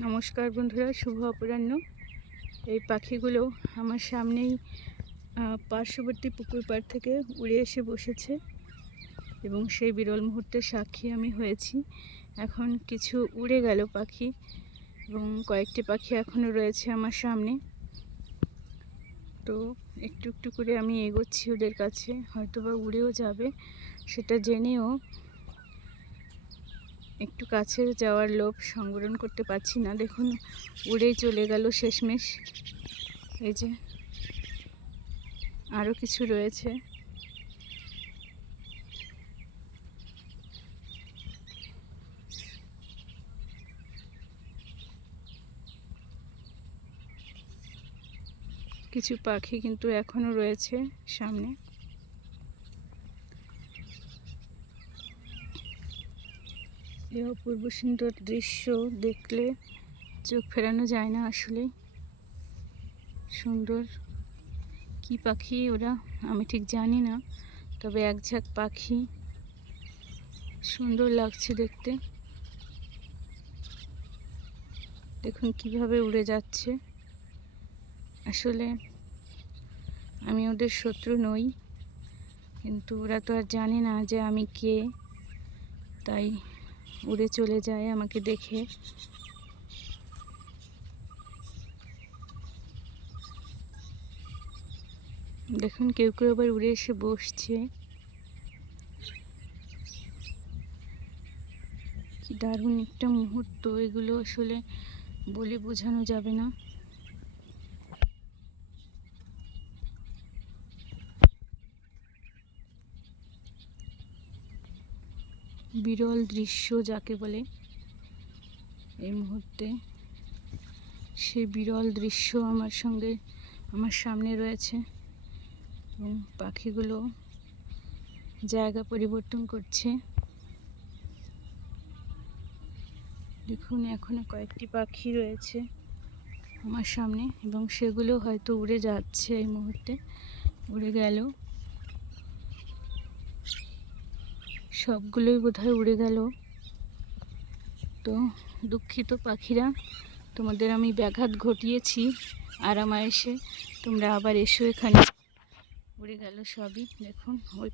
নমস্কার বন্ধুরা, শুভ অপরাহ্ন। এই পাখিগুলো আমার সামনেই পার্শ্ববর্তী পুকুর পাড় থেকে উড়ে এসে বসেছে এবং সেই বিরল মুহূর্তের সাক্ষী আমি হয়েছি। এখন কিছু উড়ে গেল পাখি এবং কয়েকটি পাখি এখনও রয়েছে আমার সামনে। তো একটু একটু করে আমি এগোচ্ছি ওদের কাছে, হয়তোবা উড়েও যাবে, সেটা জেনেও একটু কাছে যাওয়ার লোভ সংবরণ করতে পারছি না। দেখুন, উড়েই চলে গেল শেষমেশ। এই যে আরও কিছু রয়েছে। কিছু পাখি কিন্তু এখনো রয়েছে সামনে। এই অপূর্ব সুন্দর দৃশ্য দেখলে চোখ ফেরানো যায় না। আসলে সুন্দর কি পাখি ওরা আমি ঠিক জানি না, তবে এক ঝাঁক পাখি সুন্দর লাগছে দেখতে। দেখুন কিভাবে উড়ে যাচ্ছে। আসলে আমি ওদের শত্রু নই, কিন্তু ওরা তো আর জানে না যে আমি কে, তাই উড়ে চলে যায় আমাকে দেখে। দেখুন কেউ কেউ আবার উড়ে এসে বসছে। কি দারুণ একটা মুহূর্ত এগুলো, আসলে বলে বোঝানো যাবে না। বিরল দৃশ্য যাকে বলে, এই মুহূর্তে সেই বিরল দৃশ্য আমার সামনে রয়েছে এবং পাখিগুলো জায়গা পরিবর্তন করছে। দেখুন এখনো কয়েকটি পাখি রয়েছে আমার সামনে এবং সেগুলো হয়তো উড়ে যাচ্ছে। এই মুহূর্তে উড়ে গেল, সবগুলোই বোধহয় উড়ে গেল। তো দুঃখিত পাখিরা, তোমাদের আমি ব্যাঘাত ঘটিয়েছি। আর আমার এসে তোমরা আবার এসো এখানে। উড়ে গেল সবই। দেখুন ওই